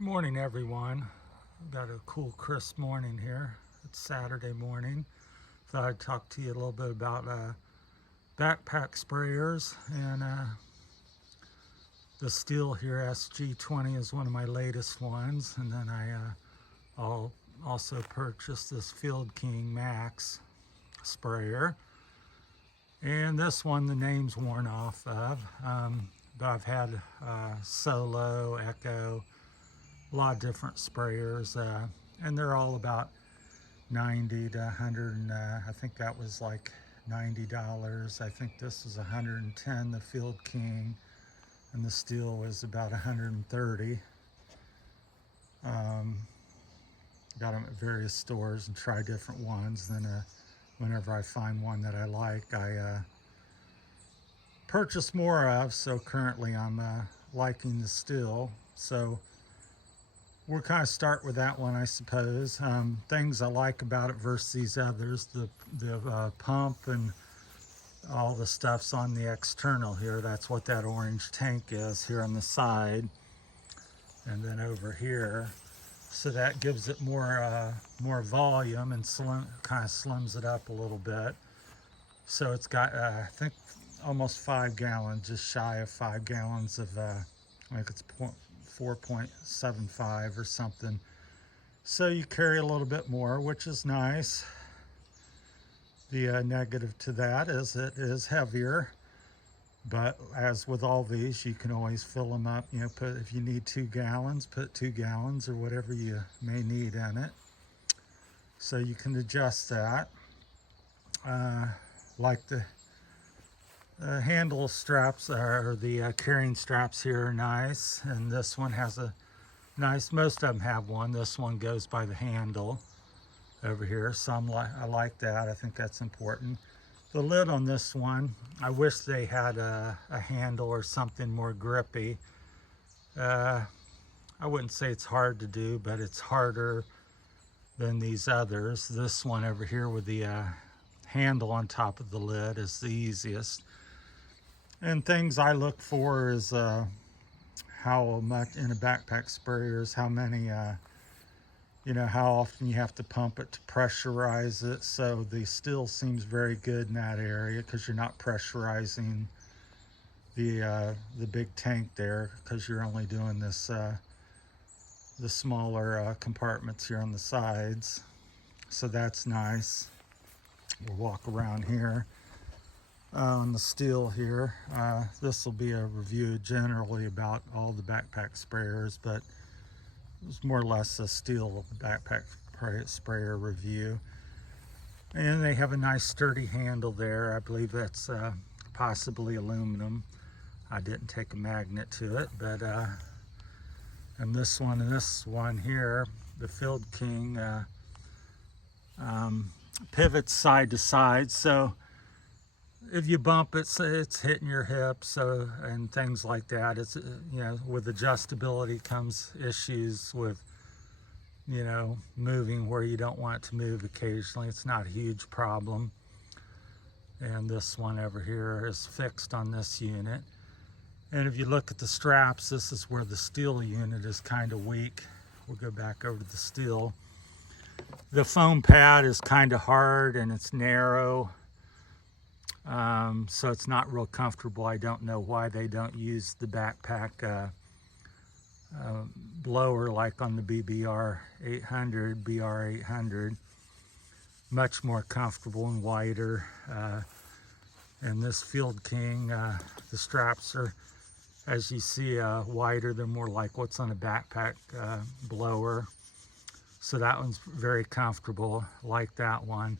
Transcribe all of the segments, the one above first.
Morning, everyone. Got a cool, crisp morning here. It's Saturday morning. Thought I'd talk to you a little bit about backpack sprayers. And the Stihl here SG20 is one of my latest ones. And then I'll also purchased this Field King Max sprayer. And this one, the name's worn off of. But I've had Solo, Echo, a lot of different sprayers, and they're all about 90 to 100, and I think that was like $90. I think this is 110, the Field King, and the Stihl was about 130. Got them at various stores and try different ones. Then whenever I find one that I like, I purchase more of. So currently I'm liking the Stihl. So we'll kind of start with that one, I suppose. Things I like about it versus these others, the pump and all the stuff's on the external here. That's what that orange tank is here on the side, and then over here. So that gives it more volume and kind of slims it up a little bit. So it's got I think almost 5 gallons, just shy of 5 gallons of I think it's 4.75 or something. So you carry a little bit more, which is nice. The negative to that is it is heavier, but as with all these, you can always fill them up. You know, if you need 2 gallons, put 2 gallons or whatever you may need in it. So you can adjust that. Like the handle straps, or the carrying straps here, are nice, and this one has a nice, most of them have one. This one goes by the handle over here, so I like that. I think that's important. The lid on this one, I wish they had a handle or something more grippy. I wouldn't say it's hard to do, but it's harder than these others. This one over here with the handle on top of the lid is the easiest. And things I look for is how much in a backpack sprayer is how many, how often you have to pump it to pressurize it. So the Stihl seems very good in that area because you're not pressurizing the big tank there, because you're only doing this the smaller compartments here on the sides. So that's nice. We'll walk around here. On the Stihl here. This will be a review generally about all the backpack sprayers, but it's more or less a Stihl backpack sprayer review. And they have a nice sturdy handle there. I believe that's possibly aluminum. I didn't take a magnet to it, but and this one here, the Field King, pivots side to side, so if you bump it, it's hitting your hips, and things like that. It's with adjustability comes issues with moving where you don't want it to move occasionally. It's not a huge problem. And this one over here is fixed on this unit. And if you look at the straps, this is where the Stihl unit is kind of weak. We'll go back over to the Stihl. The foam pad is kind of hard and it's narrow. So it's not real comfortable. I don't know why they don't use the backpack blower like on the BR 800. Much more comfortable and wider. And this Field King, the straps are, as you see, wider. They're more like what's on a backpack blower. So that one's very comfortable, like that one.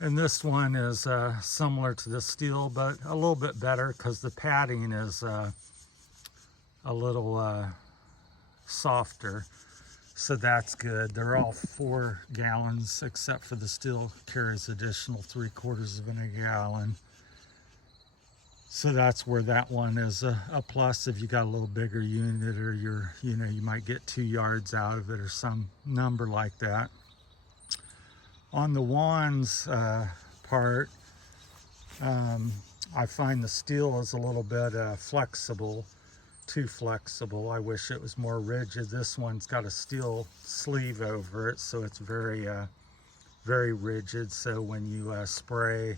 And this one is similar to the Stihl, but a little bit better because the padding is a little softer. So that's good. They're all 4 gallons, except for the Stihl carries additional 3/4 of a gallon. So that's where that one is a plus if you got a little bigger unit, or you might get 2 yards out of it or some number like that. On the wands part, I find the Stihl is a little bit flexible. too flexible. I wish it was more rigid. This one's got a steel sleeve over it, so it's very rigid. So when you spray,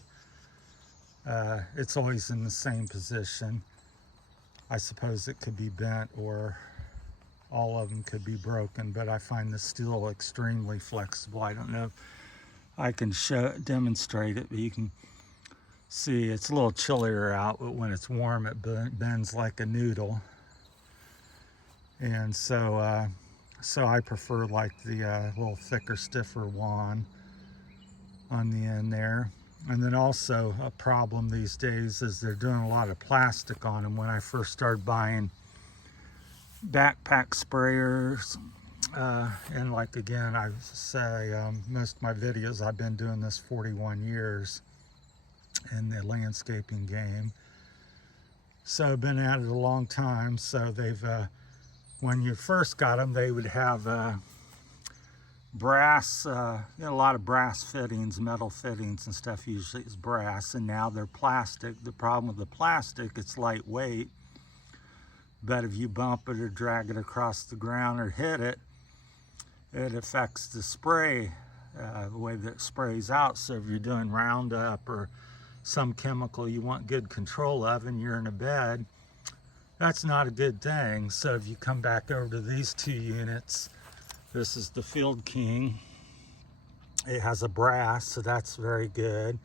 it's always in the same position. I suppose it could be bent, or all of them could be broken, but I find the steel extremely flexible. I don't know if I can demonstrate it, but you can see it's a little chillier out, but when it's warm it bends like a noodle. And so I prefer like the little thicker, stiffer wand on the end there. And then also a problem these days is they're doing a lot of plastic on them. When I first started buying backpack sprayers, and like again, I say most of my videos, I've been doing this 41 years in the landscaping game. So I've been at it a long time. So they've, when you first got them, they would have brass, a lot of brass fittings, metal fittings and stuff. Usually it's brass, and now they're plastic. The problem with the plastic, it's lightweight, but if you bump it or drag it across the ground or hit it, it affects the spray, the way that it sprays out. So if you're doing Roundup or some chemical you want good control of and you're in a bed, that's not a good thing. So if you come back over to these two units, this is the Field King. It has a brass, so that's very good.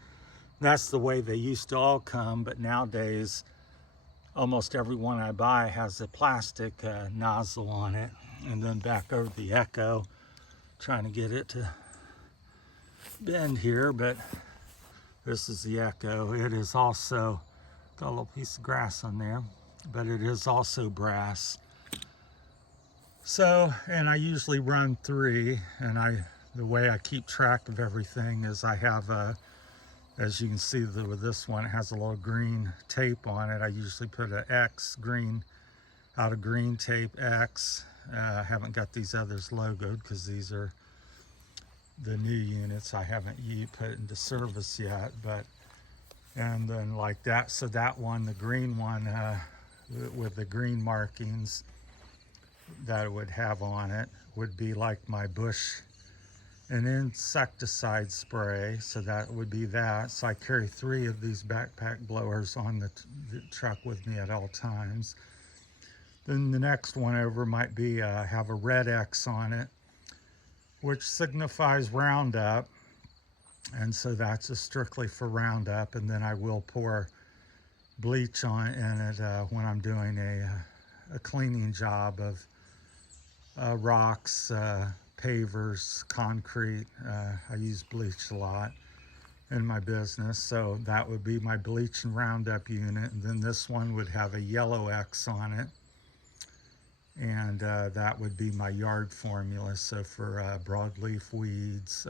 That's the way they used to all come, but nowadays almost every one I buy has a plastic nozzle on it. And then back over the Echo, trying to get it to bend here, but this is the Echo. It is also got a little piece of grass on there, but it is also brass. So, and I usually run 3, and the way I keep track of everything is I have as you can see with this one, it has a little green tape on it. I usually put an X out of green tape X. I haven't got these others logoed because these are the new units I haven't put into service yet, but, and then like that, so that one, the green one with the green markings that it would have on it would be like my bush and insecticide spray, so that would be that. So I carry 3 of these backpack blowers on the truck with me at all times. Then the next one over might be have a red X on it, which signifies Roundup, and so that's just strictly for Roundup. And then I will pour bleach on it when I'm doing a cleaning job of rocks, pavers, concrete. I use bleach a lot in my business, so that would be my bleach and Roundup unit. And then this one would have a yellow X on it, and that would be my yard formula. So for broadleaf weeds,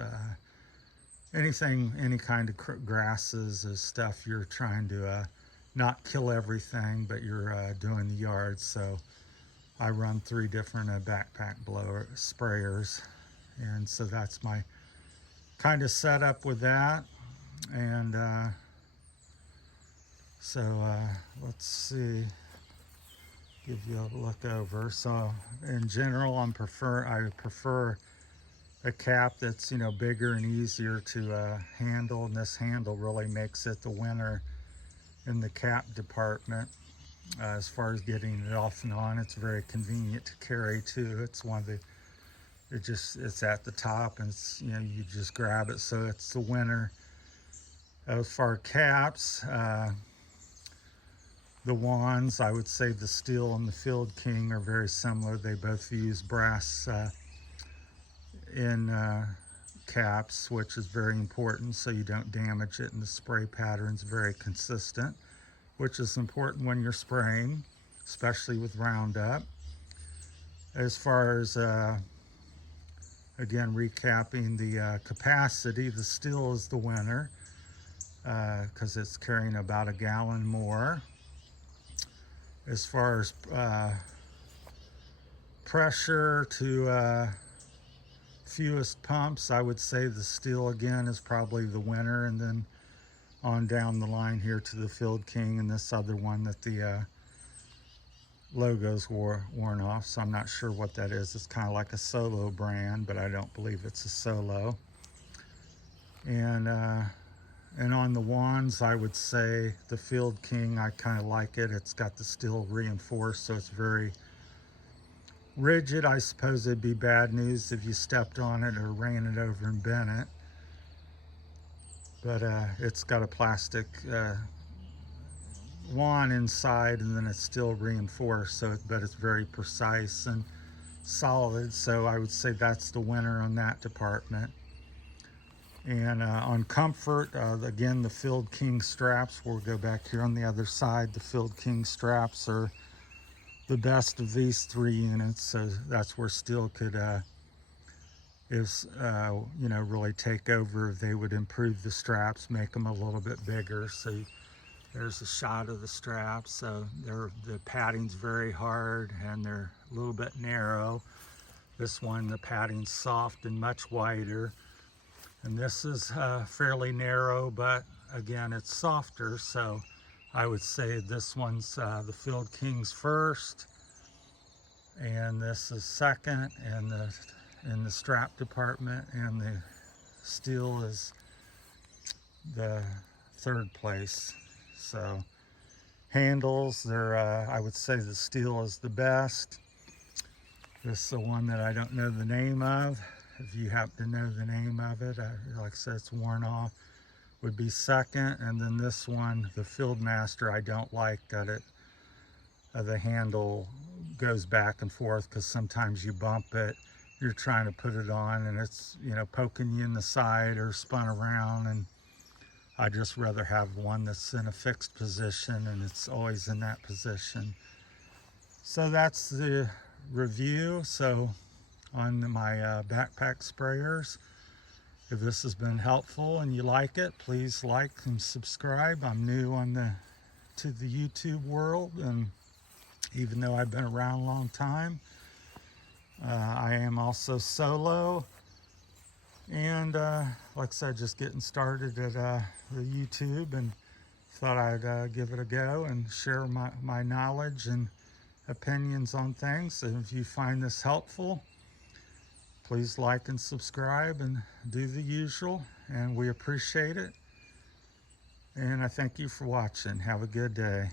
anything, any kind of grasses is stuff you're trying to not kill everything, but you're doing the yard. So I run 3 different backpack blower sprayers, and so that's my kind of setup with that. And let's see, give you a look over. So in general, I prefer a cap that's, bigger and easier to handle, and this handle really makes it the winner in the cap department. As far as getting it off and on, it's very convenient to carry too. It's one of the, it's at the top, and it's, you just grab it, so it's the winner. As far as caps, the wands, I would say the Stihl and the Field King are very similar. They both use brass in caps, which is very important so you don't damage it, and the spray pattern's very consistent, which is important when you're spraying, especially with Roundup. As far as, again, recapping the capacity, the Stihl is the winner because it's carrying about a gallon more. As far as pressure to fewest pumps, I would say the Stihl again is probably the winner, and then on down the line here to the Field King and this other one that the logo's worn off, so I'm not sure what that is. It's kind of like a Solo brand, but I don't believe it's a Solo. And on the wands, I would say the Field King, I kind of like it. It's got the Stihl reinforced, so it's very rigid. I suppose it'd be bad news if you stepped on it or ran it over and bent it. But it's got a plastic wand inside, and then it's still reinforced, so but it's very precise and solid. So I would say that's the winner on that department. And on comfort, again, the Field King straps, we'll go back here on the other side. The Field King straps are the best of these three units, so that's where Stihl could really take over. If they would improve the straps, make them a little bit bigger. So there's a shot of the straps. So the padding's very hard and they're a little bit narrow. This one, the padding's soft and much wider. And this is fairly narrow, but again, it's softer. So I would say this one's the Field King's first, and this is second, and in the strap department, and the Stihl is the third place. So handles, I would say the Stihl is the best. This is the one that I don't know the name of. If you happen to know the name of it, like I said, it's worn off, would be second. And then this one, the Fieldmaster, I don't like that the handle goes back and forth, because sometimes you bump it, you're trying to put it on, and it's, poking you in the side or spun around. And I just rather have one that's in a fixed position, and it's always in that position. So that's the review. So on my backpack sprayers, if this has been helpful and you like it, please like and subscribe. I'm new to the YouTube world, and even though I've been around a long time, I am also solo, and like I said, just getting started at the YouTube, and thought I'd give it a go and share my knowledge and opinions on things. And if you find this helpful, please like and subscribe and do the usual, and we appreciate it. And I thank you for watching. Have a good day.